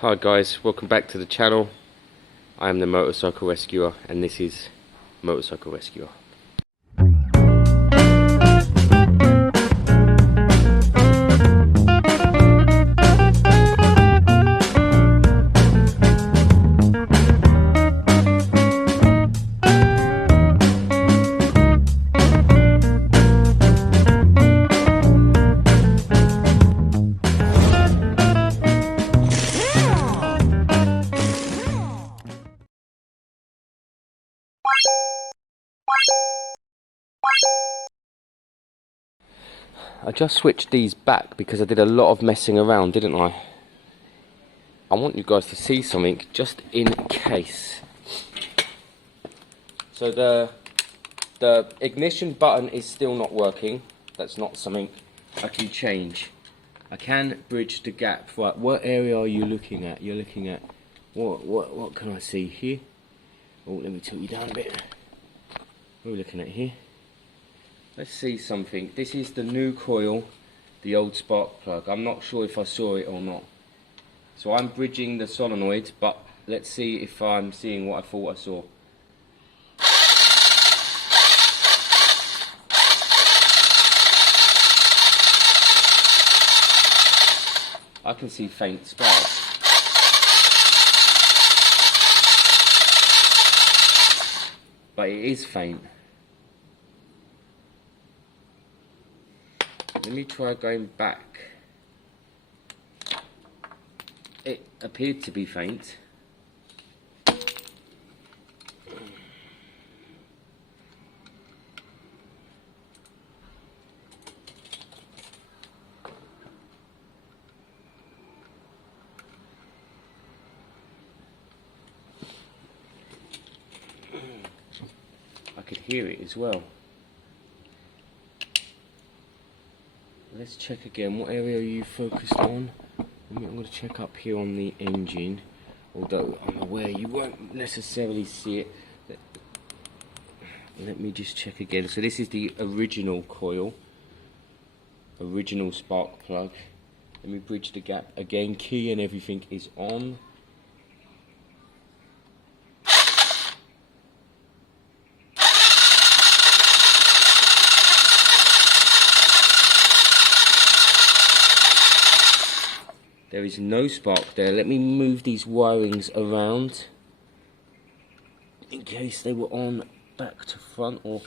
Hi guys, welcome back to the channel. I am the motorcycle rescuer and this is Motorcycle Rescuer. I just switched these back because I did a lot of messing around, didn't I? I want you guys to see something just in case. So the ignition button is still not working. That's not something I can change. I can bridge the gap. Right, what area are you looking at? You're looking at what can I see here? Oh, let me tilt you down a bit. What are we looking at here? Let's see something. This is the new coil, the old spark plug. I'm not sure if I saw it or not. So I'm bridging the solenoid, but let's see if I'm seeing what I thought I saw. I can see faint sparks. But it is faint. Let me try going back. It appeared to be faint. I could hear it as well. Let's check again. What area are you focused on? I'm going to check up here on the engine, although I'm aware you won't necessarily see it. Let me just check again. So this is the original coil, original spark plug. Let me bridge the gap again. Key and everything is on. There is no spark there. Let me move these wirings around in case they were on back to front or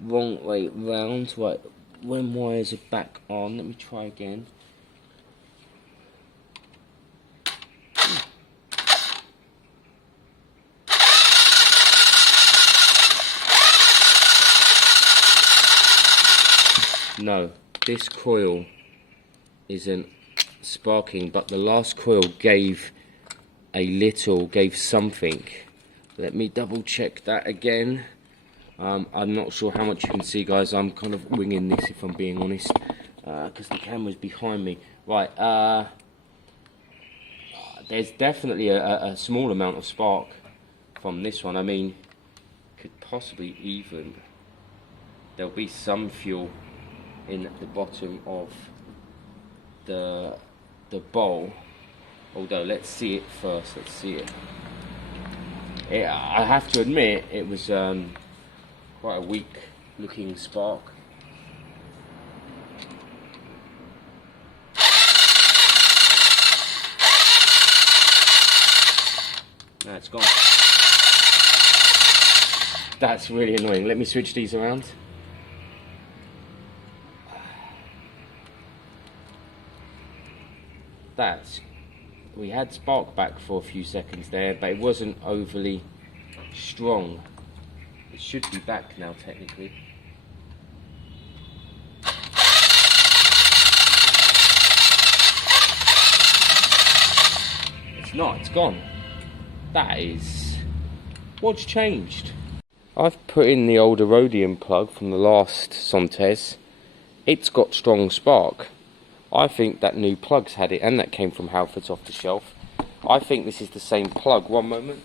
wrong way round. Right, when wires are back on, let me try again. No, this coil isn't sparking, but the last coil gave something. Let me double check that again. I'm not sure how much you can see, guys. I'm kind of winging this, if I'm being honest, because the camera's behind me. Right, there's definitely a small amount of spark from this one. I mean, could possibly even, there'll be some fuel in the bottom of the bowl, although let's see it first. Let's see it. I have to admit it was quite a weak looking spark. No, it's gone. That's really annoying. Let me switch these around. We had spark back for a few seconds there, but it wasn't overly strong. It should be back now, technically. It's not, it's gone. That is... What's changed? I've put in the old rhodium plug from the last zontes. It's got strong spark. I think that new plug's had it, and that came from Halfords off the shelf. I think this is the same plug. One moment.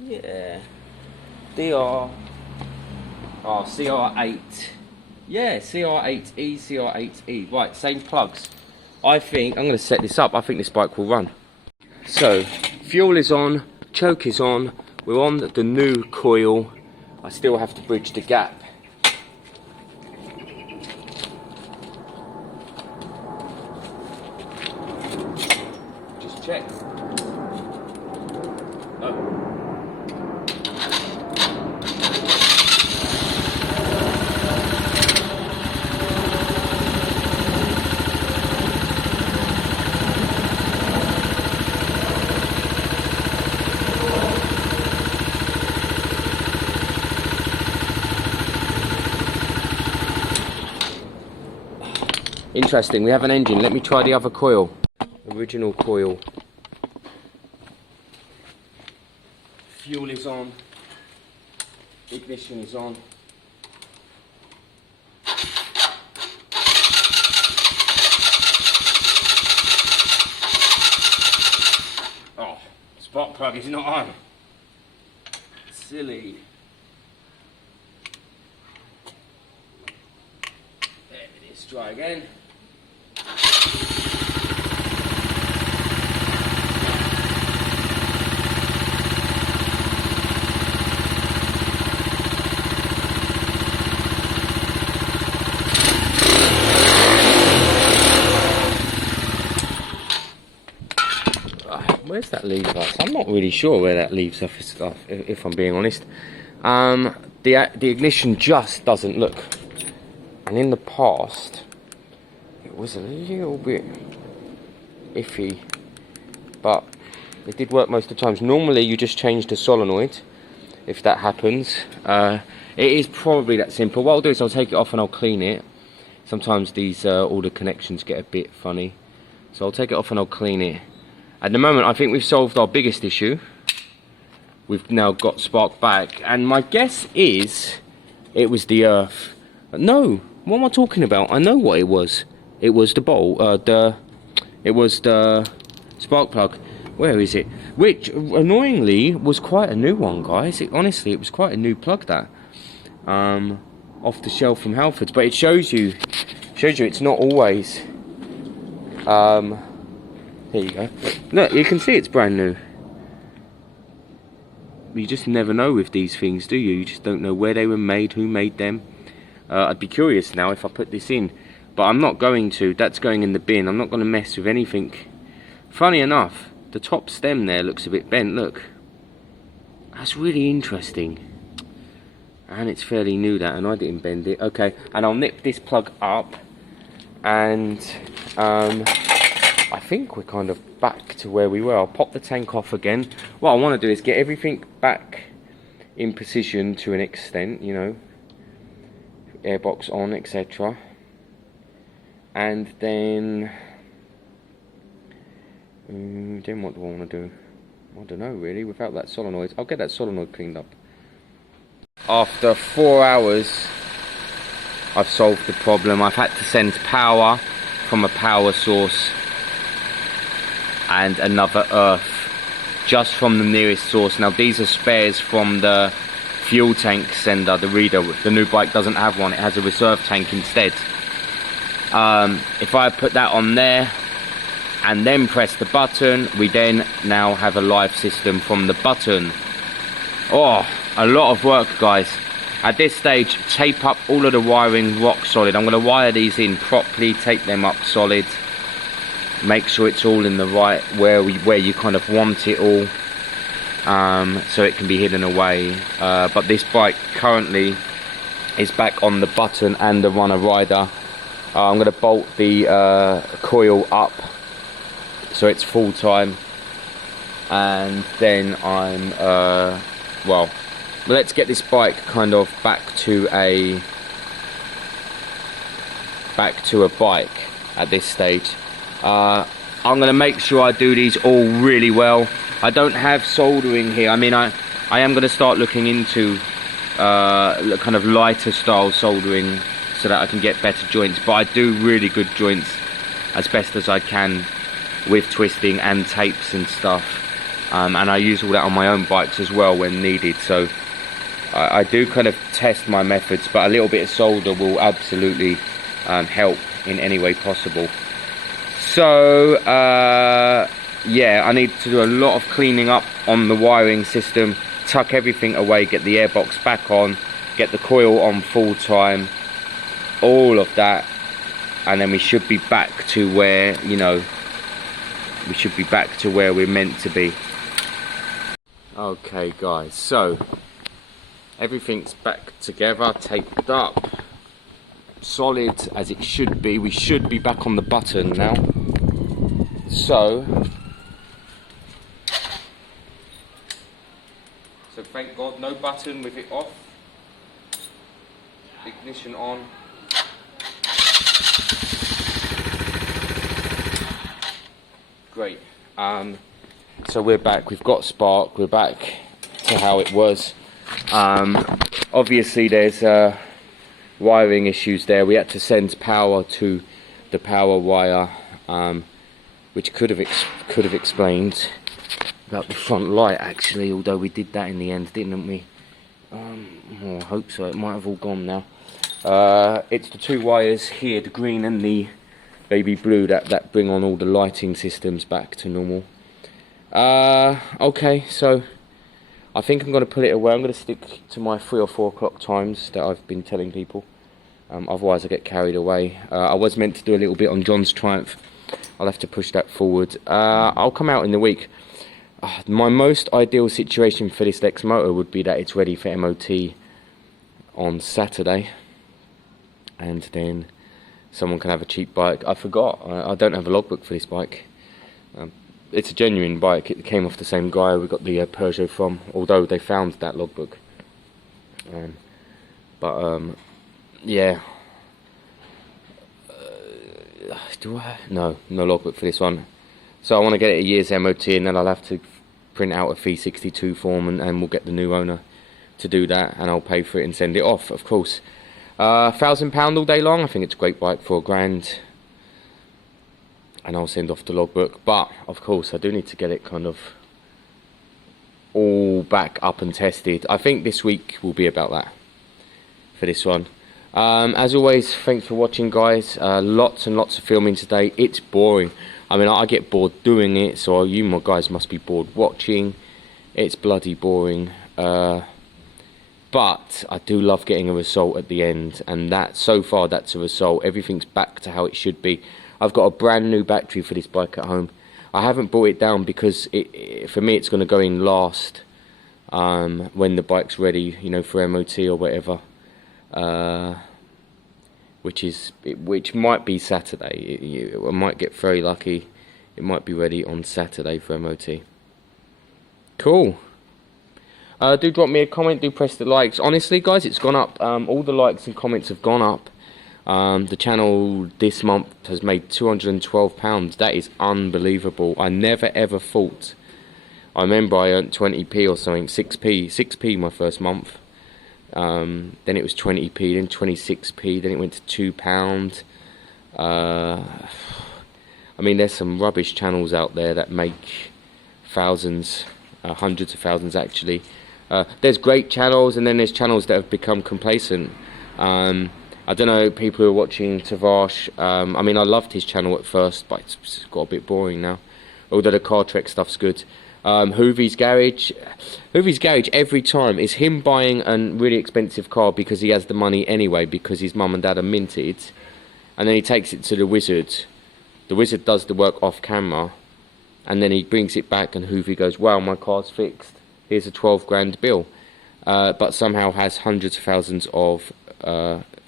Yeah. DR. Oh, CR8. Yeah, CR8E, CR8E. Right, same plugs. I think, I'm going to set this up, I think this bike will run. So, fuel is on, choke is on, we're on the new coil. I still have to bridge the gap. Just check. No. Interesting, we have an engine. Let me try the other coil. Original coil. Fuel is on. Ignition is on. Oh, spark plug is not on. Silly. There it is, try again. Where's that leave us? I'm not really sure where that leaves us, if I'm being honest. The ignition just doesn't look. And in the past, it was a little bit iffy, but it did work most of the times. Normally, you just change the solenoid, if that happens. It is probably that simple. What I'll do is I'll take it off and I'll clean it. Sometimes these all the connections get a bit funny, so I'll take it off and I'll clean it. At the moment, I think we've solved our biggest issue. We've now got spark back, and my guess is it was the earth. No, what am I talking about? I know what it was. It was the bolt. It was the spark plug. Where is it? Which annoyingly was quite a new one, guys. Honestly, it was quite a new plug, that off the shelf from Halfords. But it shows you it's not always. There you go. Look, you can see it's brand new. You just never know with these things, do you? You just don't know where they were made, who made them. I'd be curious now if I put this in, but I'm not going to. That's going in the bin. I'm not going to mess with anything. Funny enough, the top stem there looks a bit bent. Look, that's really interesting. And it's fairly new, that, and I didn't bend it. Okay, and I'll nip this plug up, and I think we're kind of back to where we were. I'll pop the tank off again. What I want to do is get everything back in position to an extent, you know, airbox on, etc. And then what do I want to do? I don't know really, without that solenoid. I'll get that solenoid cleaned up. After 4 hours, I've solved the problem. I've had to send power from a power source and another earth just from the nearest source. Now these are spares from the fuel tank sender, the reader. The new bike doesn't have one, it has a reserve tank instead. If I put that on there and then press the button, we then now have a live system from the button. Oh, a lot of work, guys. At this stage, tape up all of the wiring rock solid. I'm going to wire these in properly, tape them up solid. Make sure it's all in the right where you kind of want it all, so it can be hidden away. But this bike currently is back on the button and the runner rider. I'm going to bolt the coil up so it's full time, and then I'm well, let's get this bike kind of back to a bike at this stage. I'm going to make sure I do these all really well. I don't have soldering here. I mean, I am going to start looking into kind of lighter style soldering so that I can get better joints, but I do really good joints as best as I can with twisting and tapes and stuff. and I use all that on my own bikes as well when needed. So I do kind of test my methods, but a little bit of solder will absolutely help in any way possible. So yeah, I need to do a lot of cleaning up on the wiring system, tuck everything away, get the airbox back on, get the coil on full time, all of that, and then we should be back to where, you know, we should be back to where we're meant to be. Okay guys, so everything's back together, taped up, solid as it should be. We should be back on the button now. So thank God, no button with it off. Ignition on. Great. So we're back. We've got spark. We're back to how it was. Obviously, there's wiring issues there. We had to send power to the power wire, which could have explained about the front light, actually, although we did that in the end, didn't we? Well, I hope so. It might have all gone now. It's the two wires here, the green and the baby blue, that bring on all the lighting systems back to normal. Okay, so I think I'm going to put it away. I'm going to stick to my 3 or 4 o'clock times that I've been telling people. Otherwise I get carried away. I was meant to do a little bit on John's Triumph. I'll have to push that forward. I'll come out in the week. My most ideal situation for this lexmoto would be that it's ready for MOT on Saturday, and then someone can have a cheap bike. I forgot, I don't have a logbook for this bike. It's a genuine bike. It came off the same guy we got the Piaggio from, although they found that logbook. Yeah. Do I? No logbook for this one. So I want to get it a year's MOT, and then I'll have to print out a fee 62 form, and we'll get the new owner to do that, and I'll pay for it and send it off, of course. £1,000 all day long. I think it's a great bike for £1,000, and I'll send off the logbook. But of course I do need to get it kind of all back up and tested. I think this week will be about that for this one. As always, thanks for watching, guys. Lots and lots of filming today. It's boring. I mean, I get bored doing it, so you my guys must be bored watching. It's bloody boring. But I do love getting a result at the end, and that, so far, that's a result. Everything's back to how it should be. I've got a brand new battery for this bike at home. I haven't brought it down because for me it's going to go in last when the bike's ready, you know, for MOT or whatever. Which might be Saturday. I might get very lucky. It might be ready on Saturday for MOT. Cool. Do drop me a comment. Do press the likes. Honestly, guys, it's gone up. All the likes and comments have gone up. The channel this month has made £212. That is unbelievable. I never ever thought. I remember I earned 20p or something. 6p my first month. Then it was 20p, then 26p, then it went to £2. I mean, there's some rubbish channels out there that make thousands, hundreds of thousands actually. There's great channels, and then there's channels that have become complacent. I don't know, people who are watching Tavares, I mean, I loved his channel at first, but it's got a bit boring now, although the car trek stuff's good. Hoovy's Garage every time is him buying a really expensive car because he has the money anyway, because his mum and dad are minted, and then he takes it to the Wizard. The Wizard does the work off camera, and then he brings it back, and Hoovy goes, wow, my car's fixed, here's a 12 grand bill, but somehow has hundreds of thousands of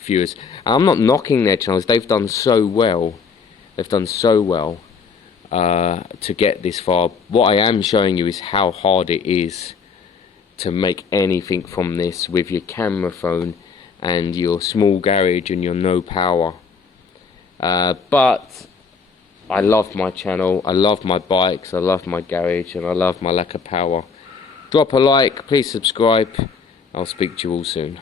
viewers. And I'm not knocking their channels, they've done so well, to get this far. What I am showing you is how hard it is to make anything from this with your camera phone and your small garage and your no power. But I love my channel, I love my bikes, I love my garage, and I love my lack of power. Drop a like, please subscribe. I'll speak to you all soon.